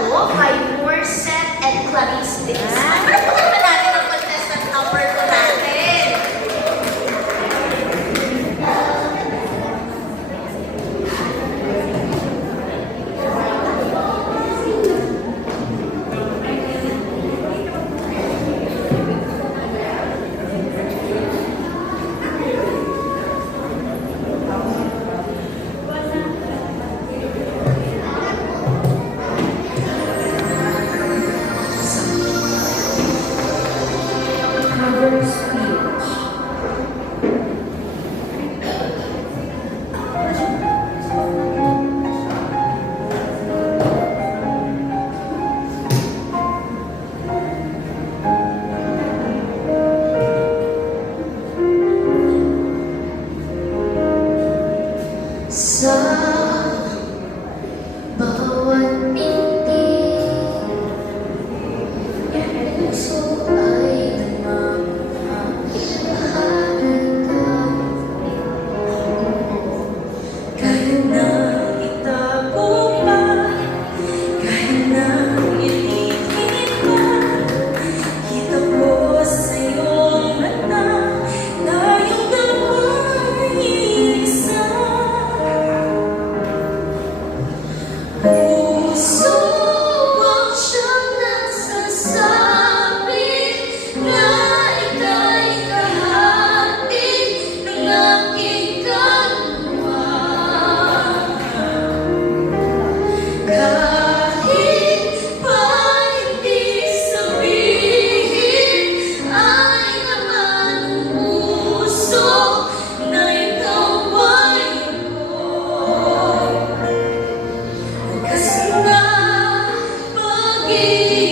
ako kay Morset and Clarice Diz. Ano ba natin ang contestant number 2 natin? Cover speech. Sa bawat pintig, puso ay namamahalaga. Kahit na itago pa, kahit na ilitin pa, kita ko sa iyong mata na iyong dalawang isa. Puso ang siyang nagsasabi na ika'y kahati ng aking kaluluwa. Kahit pa hindi sabihin, ay naman ang puso na ikaw ay ako. Kasi nga pag-ibig